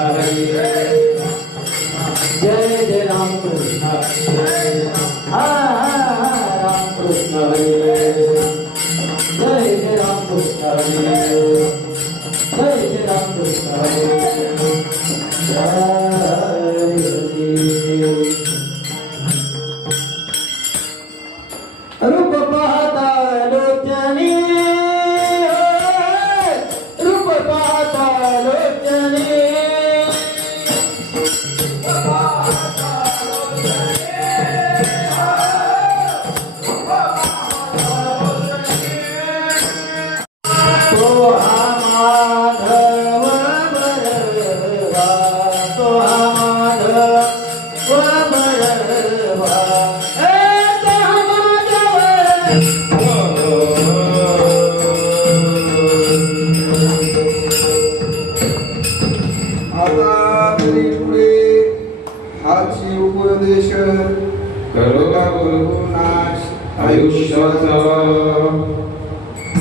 जय जय राम कृष्ण हा राम कृष्ण जय जय राम कृष्ण जय जय राम कृष्ण रूप पाहता लोचनी रूप पाहता लोचनी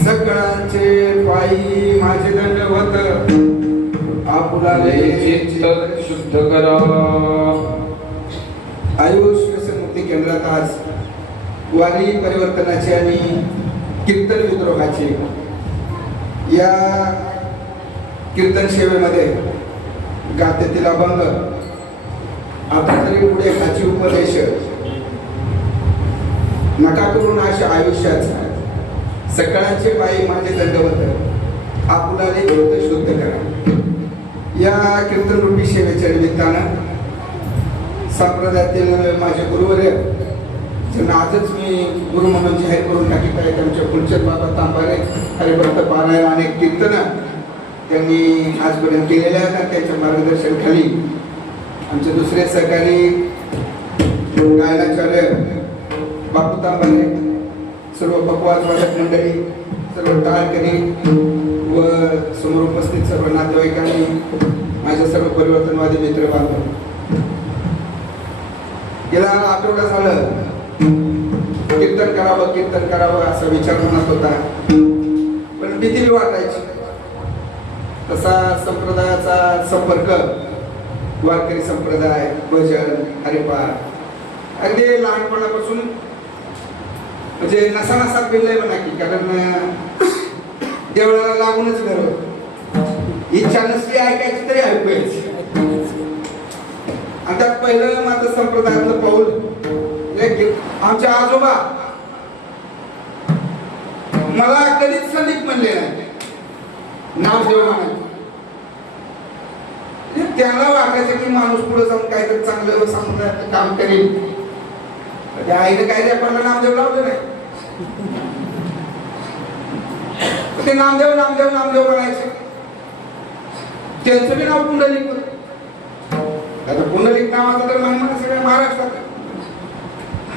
सगळ्यांचे पायी माझे दंडवत आपुलाले चित्त शुद्ध करा. आयुष व्यसनमुक्ती केंद्रात आज वारी परिवर्तनाची आणि कीर्तन विद्रोहाची या कीर्तन सेवेमध्ये गातेतील अभंग आता तरी पुढे हाची उपदेश नका करून अशा आयुष्याचा सकाळचे पायी माझे दंडवत आपुलाले व्रत शुद्ध करा. या कीर्तन रूपी सेवेच्या निमित्तानं संप्रदायातील माझे गुरुवर्य ज्यांना आजच मी गुरु म्हणून जाहीर करून टाकीत आहे त्यांच्या फुलचंद बाबा तांबारे हरिभक्त पारायण अनेक कीर्तनं त्यांनी आजपर्यंत केलेल्या आहेत. त्यांच्या मार्गदर्शनाखाली आमचे दुसरे सहकारी गायनाचार्य बापू तांबारे, सर्व पकवाज वादक मंडळी, सर्व टाळकरी व समोर उपस्थित सर्व नातेवाईकांनी, माझ्या सर्व परिवर्तनवादी मित्र बांधव, गेला आठवडा झालं कीर्तन करावं असा विचार मनात होता, पण भीती वाटायची. तसा संप्रदायाचा संपर्क वारकरी संप्रदाय, भजन, हरिपाठ अगदी लहानपणापासून म्हणजे नसा नसात बिनलंय म्हणा की, कारण देवळाला लागूनच घर इच्छा नसली ऐकायची तरी ऐकायची. आणि त्यात पहिलं माझं संप्रदायातलं पाऊल आमच्या आजोबा मला कधीच संदीप म्हणले नाही, नाव देव म्हणाले. त्यांना वाटायचं की माणूस पुढे जाऊन काहीतरी चांगलं संप्रदायाचं काम करेल. त्या आईने काय रे आपल्याला नामदेव लावलं नाही, ते नामदेव नामदेव नामदेव म्हणायचे. त्यांचं बी नाव पुंडलिक होतं. आता पुंडलिक नावाचा तर महिमा सगळ्या महाराष्ट्रात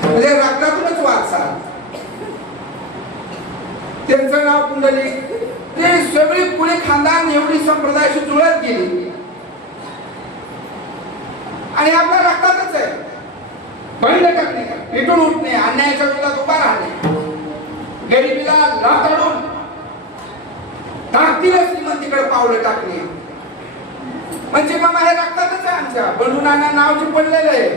म्हणजे रक्तातूनच वारसा. त्यांचं नाव पुंडलिक. ते सगळी पुढे खानदान एवढी संप्रदायाशी जुळत गेली आणि आपल्या रक्तातच आहे. बंड करणे, पेटून उठणे, अन्यायाच्या विरोधात उभा राहणे, गरिबीला लाथाडून ताकदीने श्रीमंतीकडे पावलं टाकणे, म्हणजे मामा हे रक्तातच आहे आमच्या. बंडूनाना नाव जे पडलेलं आहे,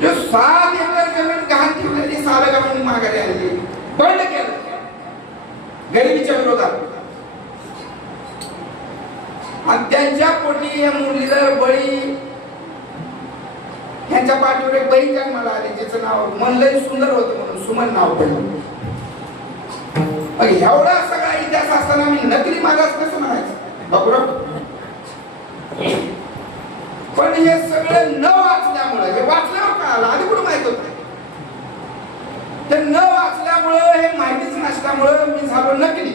जो 7 एकर जमीन गहाण ठेवलेली सालगावांनी माघारी आणली, बंड केलं गरिबीच्या विरोधात. आणि त्यांच्या पोटी हे मुरलीधर बळी यांच्या पाठीवर एक बहीण जन्माला आली, जिचं नाव मनलय सुंदर होतं म्हणून सुमन नाव पडलं. एवढा सगळा इतिहास असताना मी नकली मागास कसं म्हणायचं बाबूराव. पण हे सगळं न वाचल्यामुळे, हे वाचल्यावर काय आलं आधी कुठं माहित होत, ते न वाचल्यामुळं, हे माहितीच नसल्यामुळं मी झालो नकली.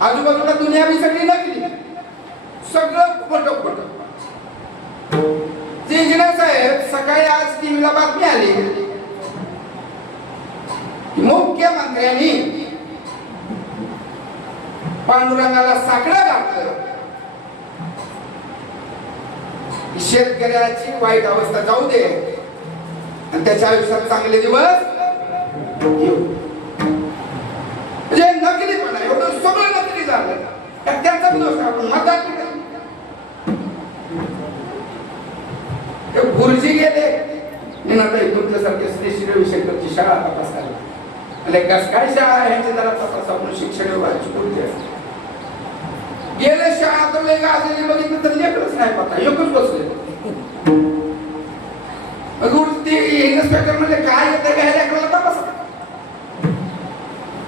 आजूबाजूला दुनिया मी सगळी नकली, सगळं खोटं खोटं. इंजिनियर साहेब सकाळी आज टीव्हीला बातमी आली, मुख्यमंत्र्यांनी पांडुरंगाला साकडं घातलं. शेतकऱ्याची वाईट अवस्था जाऊ दे आणि त्याच्या आयुष्यात चांगले दिवस येऊ. म्हणजे नकलीपणा, एवढं सगळं नकली झालं. त्याचा त्यांचाच दोष आहे, आपण मतदार केलं. ते गुरुजी गेले निनाताई तुमच्यासारखे श्री श्री रविशंकरची शाळा तपासायला. आणि काय शाळा आहे ह्यांची जरा तपास आपण शिक्षण विभागाची कोणती आहे. गेले शाळा तर लय गाजलेली बघितलं तर लेकरच नाही पता, एकच बसले. गुरुजी इन्स्पेक्टर म्हणजे काय येतं का ह्या लेकराला तपासा.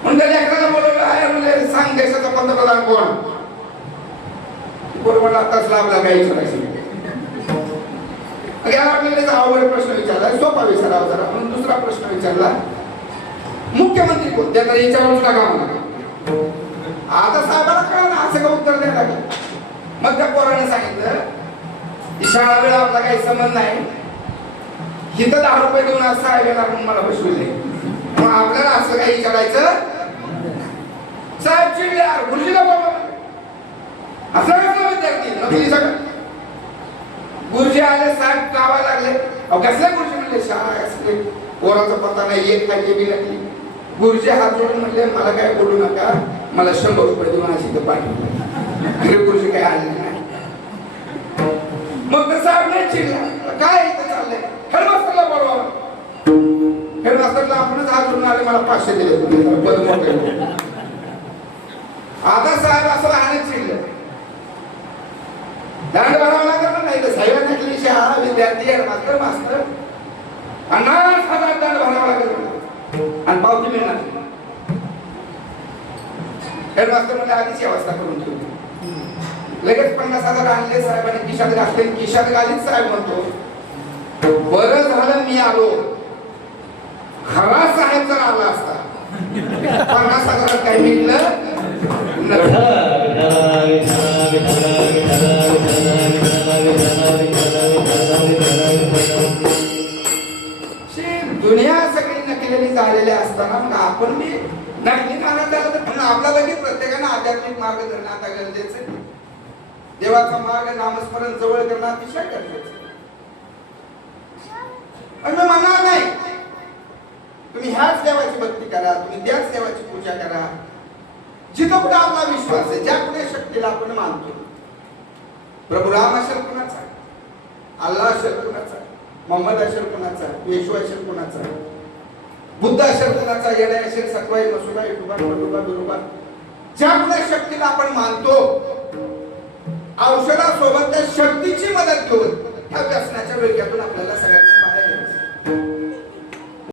म्हणजे लेकराला बोलवलं आहे म्हणजे सांग देशाचा पंतप्रधान कोण. बरोबर आताच लाभला काही विचारायचं. आपल्याला अवघड प्रश्न विचारला, सोपा विचारावा जरा म्हणून दुसरा प्रश्न विचारला, मुख्यमंत्री कोण. त्या तर याच्यावरच नका म्हणा. आता साहेबाला कळलं ना असं का उत्तर द्यायला लागलं. मग त्या पोराने सांगितलं की शाळा वेळा आपला काही संबंध नाही, इथं 10 रुपये देऊन आज साहेब येणार म्हणून मला बसविले. मग आपल्याला असं काही विचारायचं. साहेब चिडले, यार गुरुजीला बोलवा असं कसं विद्यार्थी नकली सगळं. गुरुजी आले, साहेब गावा लागले. कसले गुरुजी म्हणले शाळा असले पोराचा पत्ता नाही, एक काय बी लागली. गुरुजी हात जोडून म्हणले मला काय बोलू नका, मला 100 रुपये देऊन अशी तर पाठवलं. गुरुजी काय आले नाही. मग तर साहेब नाही चिडला, काय इथं चाललंय, हेडमास्टरला बोलवा. हेडमास्टरला आपणच हात जोडून आले, मला 500 दिले तुम्ही. आता साहेब असं लहानच चिडलं, दंड भरावा लागला नाही तर साहेब नकली शाळा विद्यार्थी हेडमास्टर मास्तर 50,000 दंड भरावा लागेल आणि पावती मिळणार. हेडमास्टर म्हणजे आधीच व्यवस्था करून ठेवली. लगेच 50,000 आणले साहेबांनी खिशात घातले. खिशात घालीत साहेब म्हणतो बरं झालं मी आलो, खरा साहेब जर आला असता 50,000 काही मिळलं. दुनिया सगळी नकलेली झालेली असताना मग आपण मी नकली मानत झालं तर आपला लगेच प्रत्येकानं आध्यात्मिक मार्ग धरणं आता गरजेचं आहे. देवाचा मार्ग नामस्मरण जवळ करणं अतिशय गरजेचं. पण मी म्हणणार नाही तुम्ही ह्याच देवाची भक्ती करा, तुम्ही त्याच देवाची पूजा करा जिथं कुठे आपला विश्वास आहे, ज्या कुठे शक्तीला आपण मानतो. प्रभू राम असेल कुणाचा, अल्लाह असेल कुणाचा, मोहम्मद असेल कुणाचा, येशू असेल कुणाचा, बुद्ध असेल कुणाचा, येणे असेल सत्वाई मसुदा युटुबा मटुबा दुरुबा, ज्या कुठे शक्तीला आपण मानतो औषधासोबत त्या शक्तीची मदत घेऊन ह्या व्यसनाच्या विळख्यातून आपल्याला सगळ्या